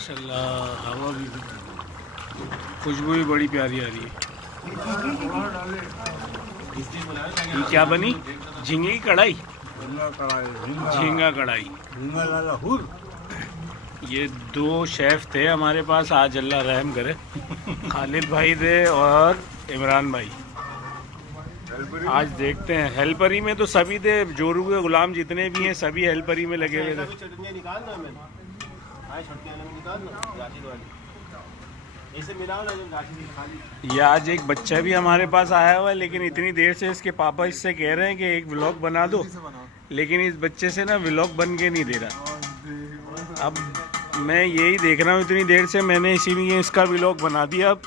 माशाल्लाह हवा भी खुशबू भी बड़ी प्यारी आ रही है। ये क्या बनी? झींगे की कढ़ाई। झींगा कढ़ाई। ये दो शेफ़ थे हमारे पास आज, अल्लाह रहम करे। खालिद भाई थे और इमरान भाई। आज देखते हैं। हेल्परी में तो सभी थे, जोरू के गुलाम जितने भी हैं सभी हेल्परी में लगे हुए थे। ये आज एक बच्चा भी हमारे पास आया हुआ है, लेकिन इतनी देर से इसके पापा इससे कह रहे हैं कि एक व्लॉग बना दो, लेकिन इस बच्चे से ना व्लॉग बन के नहीं दे रहा। अब मैं यही देख रहा हूँ, इतनी देर से मैंने इसीलिए इसका व्लॉग बना दिया। अब